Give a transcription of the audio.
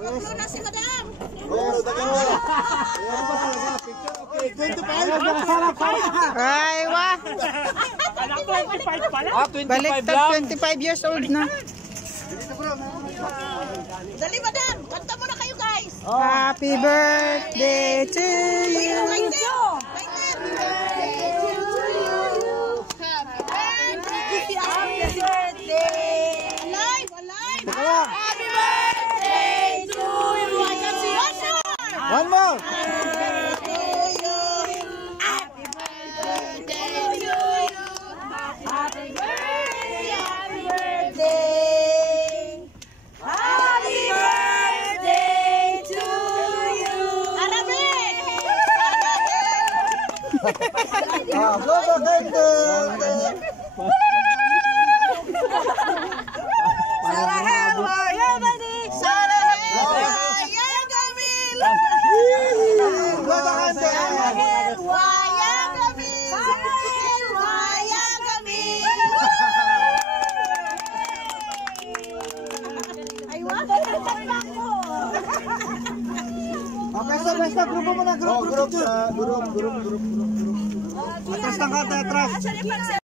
Makaplo na si Madam. Okay, 25. Ay, wah. 25 pala? Baliktad, 25 years old na. Dali, Madam. Kanta mo na kayo, guys. Happy birthday to you. Happy birthday to you. Happy birthday. Alive, alive. Happy birthday to you. I can see Usher. One more. Happy birthday to you. Happy birthday, happy birthday. Happy birthday to you. Arabic. Blow the candle. Sarahel wa ya bani. Sarahel wa ya Jamil. Blow the candle. Sarahel wa ya Jamil. Sarahel wa ya Jamil. Ay, wag ka mo. Okay, basta grupo mo na, grupo. Atras lang ka, atras.